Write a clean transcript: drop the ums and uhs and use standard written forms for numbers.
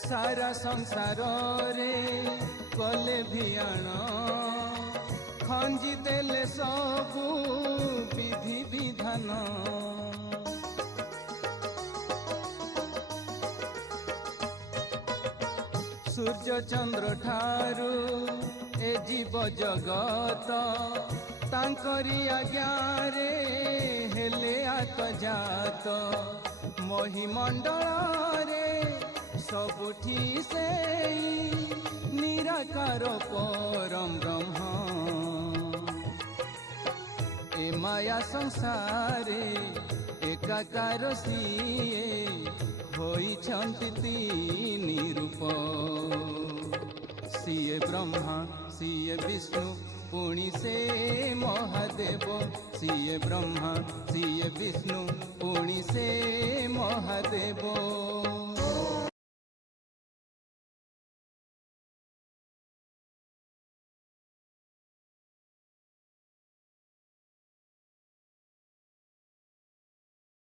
सारा संसार रे कले भियाण खंजी देले सबू विधि विधान। सूर्य चंद्र ठारू ए जीव जगत तांकरी आज्ञारे हेले आकजात। महिमंडल रे सबुठी से निराकार परम ब्रह्म। ए माया संसारे एकाकार सिए होइछन्ति तीनि रूप। सिए ब्रह्मा सिए विष्णु पुणी से महादेव। सिए ब्रह्मा सिए विष्णु पुणी से महादेव।